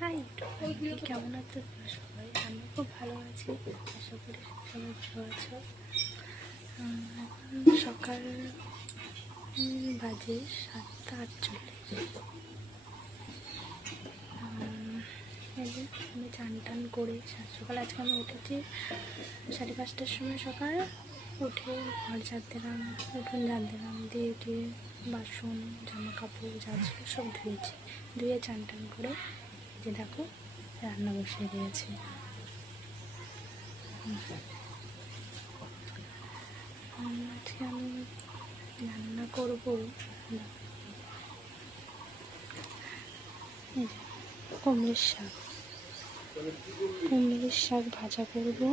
High, কেমন আছো সবাই? আমি খুব ভালো আছি, আশা করি সবাই ভালো আছো। এখন সকাল বাজে 7:48। আমি চান টান করে সকাল আজকে আমি উঠেছি 5:30টার সময়। সকাল উঠে ঘর ঝাড় দিলাম, উঠোন ঝাড় দিলাম, দিয়ে উঠিয়ে বাসন জামা কাপড় যা ছিল সব ধুয়েছি। ধুয়ে চান টান করে যে দেখো রান্না বসিয়ে দিয়েছি। আজকে আমি রান্না করবো কুমড়োর শাক। কুমড়োর শাক ভাজা করবো।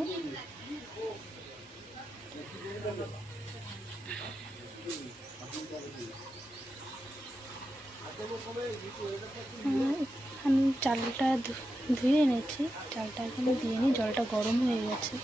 আমি চালটা ধুয়ে এনেছি, চালটা এখানে দিয়ে নিই, জলটা গরম হয়ে গেছে।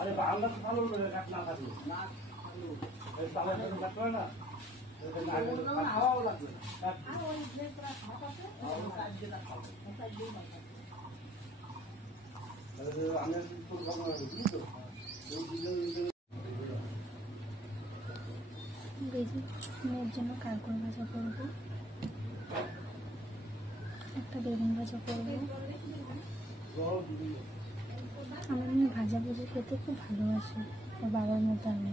আরে বাংলা তো ভালো কাট না থাকলো না তাহলে কাট করে না খাওয়াও লাগবে মেয়ের জন্য কাঁকড় ভাজা করবো, একটা বেগুন ভাজা করবো। আমার মেয়ে ভাজা ভুজি খেতে খুব ভালোবাসে, ওর বাবার মতো আমি।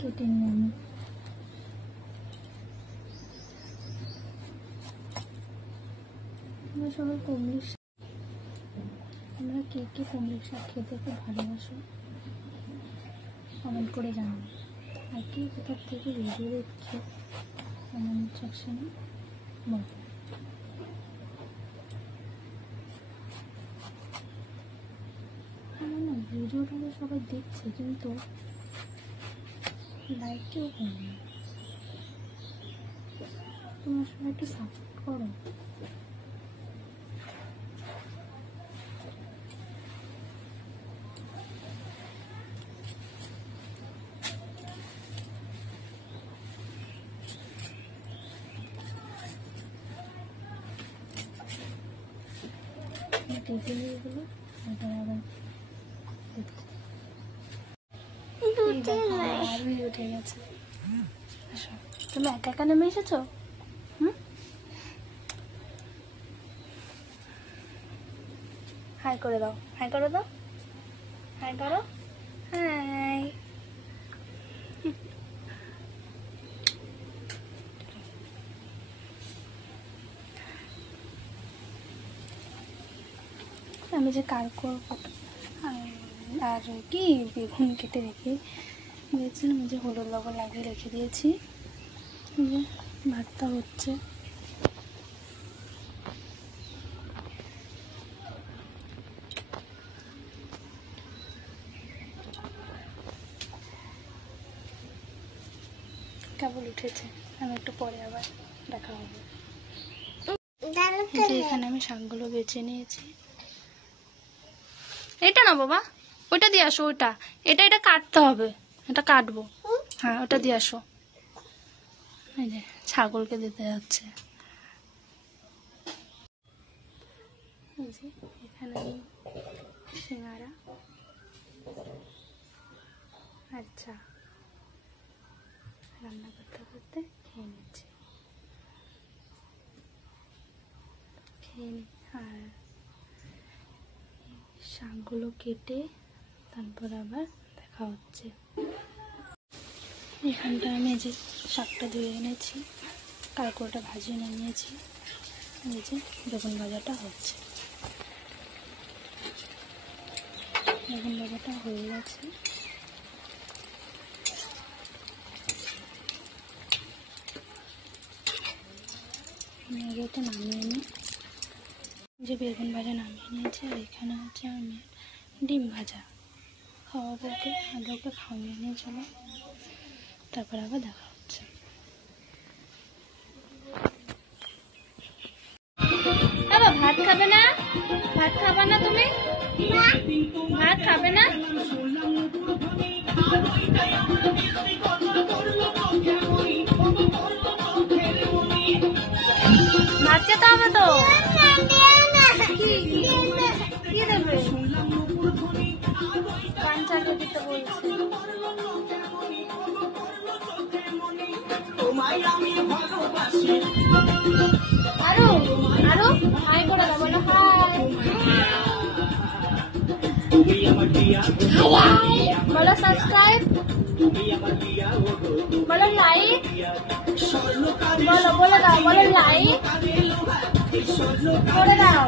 কেটে নিয়ে আমি আমরা সবাই কুমড়োর শাক, আমরা কে কে কুমড়োর শাক খেতে খুব ভালোবাসো কমেন্ট করে জানাও। আর কে কোথার থেকে ভিডিও দেখছো কমেন্ট সেকশনে বলো। আমার না ভিডিওটা সবাই দেখছে কিন্তু লাইক কেউ করে না। তোমরা সবাই একটু সাপোর্ট করো। টিফিনগুলো আবার উঠে গেছে। তুমি একা একা নেমে এসেছো? হাই করে দাও, হাই করে দাও, হাই করো, হাই। আমি যে কাল করবো আর কি বেগুন কেটে রেখে দিয়েছিলাম, যে হলুদ লবণ লাগিয়ে রেখে দিয়েছি। ভাতটা হচ্ছে। কেবল উঠেছে, আমি একটু পরে আবার দেখা হবে। এখানে আমি শাকগুলো বেছে নিয়েছি। এটা না বাবা, ওইটা দিয়ে আসো, ওইটা এটা এটা কাটতে হবে, এটা কাটবো। হ্যাঁ ওটা দিয়ে আসো। এই যে ছাগলকে দিতে যাচ্ছে। এখানে আমি আর চা রান্না করতে করতে খেয়ে নিচ্ছি। আর শাকগুলো কেটে তারপর আবার দেখা হচ্ছে। এখানটা আমি যে শাকটা ধুয়ে এনেছি, কালকোটা ভাজিয়ে নিয়েছি। এই যে বেগুন ভাজাটা হচ্ছে, বেগুন ভাজাটা হয়ে গেছে। এগুলোতে নামিয়ে নিই, যে বেগুন ভাজা নামিয়ে নিয়েছি। আর এখানে হচ্ছে আমি ডিম ভাজা খাওয়াবো, ওকে আগে ওকে খাওয়াইয়ে নিয়ে চলো, তারপর আবার দেখা হচ্ছে। বাবা ভাত খাবে না? ভাত খাবে না তুমি? ভাত খাবে না? ভাত খেতে হবে তো। কি দেবে? পান চালিয়ে দিতে বলছে। আরো আরো হাই করে দাও, বলো হাই, বলো সাবস্ক্রাইব, বলো লাইক, বলো বলে দাও, বলো লাইক করে দাও।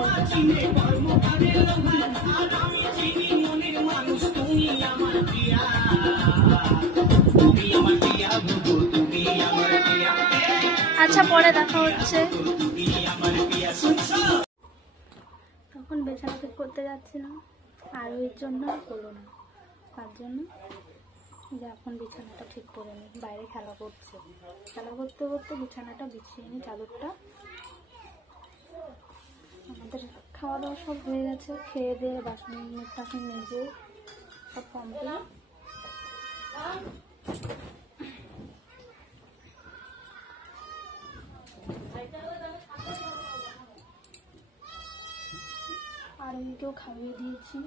আচ্ছা পরে দেখা হচ্ছে। তখন বিছানা ঠিক করতে যাচ্ছিলাম, আর ওই জন্য হলো না, তার জন্য যে এখন বিছানাটা ঠিক করে নিই। বাইরে খেলা করছে, খেলা করতে করতে বিছানাটা বিছিয়ে নিই, চাদরটা। আমাদের খাওয়া দাওয়া সব হয়ে গেছে, খেয়ে দিয়ে বাসন টাসন মেজে সব কমপ্লিট। আর ওইকেও খাইয়ে দিয়েছি,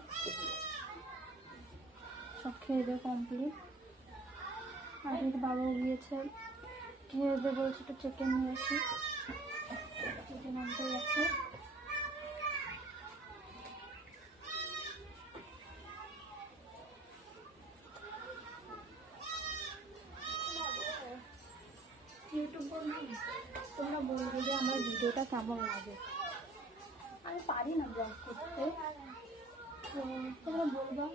সব খেয়ে দিয়ে কমপ্লিট। আর বাবাও গিয়েছে খেয়ে দিয়ে, বলছে একটু চিকেন নিয়ে আসি, চিকেন আনতে গেছে। ইউটিউব বলবি, তোমরা বলবে যে আমার ভিডিওটা কেমন লাগে। আমি পারি না ব্লগ করতে, তোমরা বলবা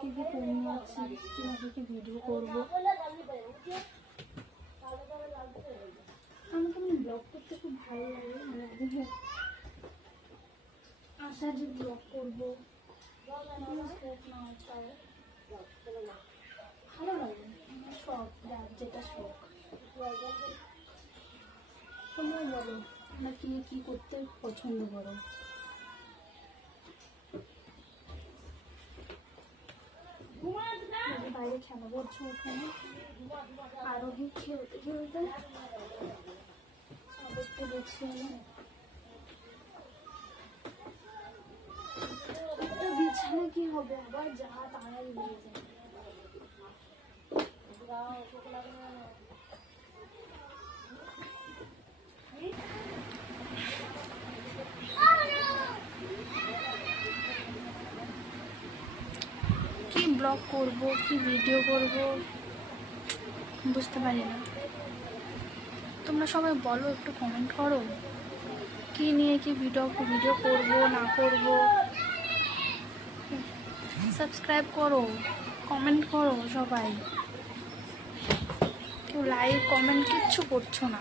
কি কি ট্রেনিং আছে, কীভাবে কি ভিডিও করবো। আমার কেমন ব্লগ করতে খুব ভালো লাগে, মানে আশা যে ব্লগ করবো ভালো লাগে, আমার শখ, যেটা শখ। তোমরা বলো তোমরা কি কি করতে পছন্দ করো। বাইরে খেলা করছে ওখানে, আরোহী খেলতে খেলতে সবাইকে গুছিয়ে বিছানা কি হবে আবার, যা তাড়াই হয়ে যায়। কি ব্লগ করব, কি ভিডিও করব বুঝতে পারি না। তোমরা সবাই বলো, একটু কমেন্ট করো কি নিয়ে কি ভিডিও করব না করব। সাবস্ক্রাইব করো, কমেন্ট করো সবাই। কেউ লাইক কমেন্ট কিচ্ছু করছো না,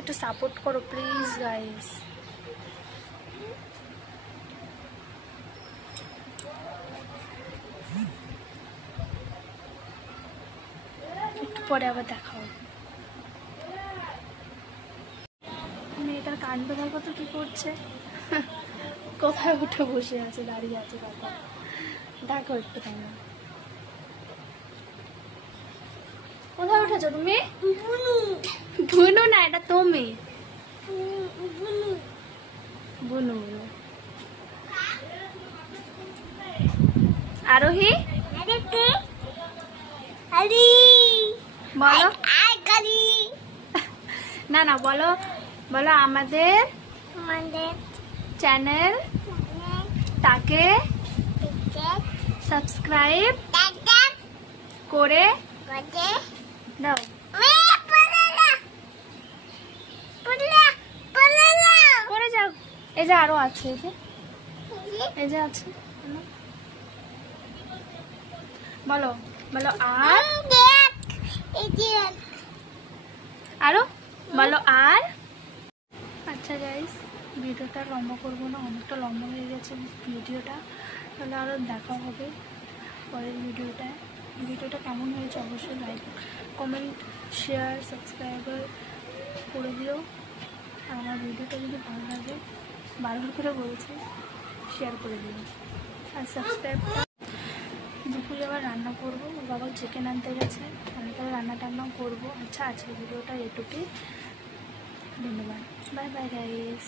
একটু সাপোর্ট করো প্লিজ গাইস। একটু পরে আবার দেখা হবে। মেয়েটার কাণ্ড দেখো তো কি করছে, কোথায় উঠে বসে আছে, দাঁড়িয়ে আছে, কথা দেখো একটু। তোমরা কোথায় উঠেছো তুমি? বুনু না, এটা তুমি। বুনু আরোহী বলো না না বলো বলো আমাদের চ্যানেল তাকে সাবস্ক্রাইব করে দাও। করে যাও। এই যে আরো আছে, এই যে আছে, বলো বলো আর আরো বলো আর। আচ্ছা গাইস, ভিডিওটা লম্বা করবো না, অনেকটা লম্বা হয়ে গেছে ভিডিওটা, তাহলে আরও দেখা হবে পরের ভিডিওটায়। ভিডিওটা কেমন হয়েছে অবশ্যই লাইক কমেন্ট শেয়ার সাবস্ক্রাইবার করে দিও। আর আমার ভিডিওটা যদি ভালো লাগে, বারবার করে বলছি, শেয়ার করে দিও আর সাবস্ক্রাইবটা। দুপুরে আবার রান্না করবো, বাবা চিকেন আনতে গেছে, আমি তাহলে রান্না টান্না করবো। আচ্ছা, আজকে ভিডিওটা এটুকুই, ধন্যবাদ, বাই বাই গাইস।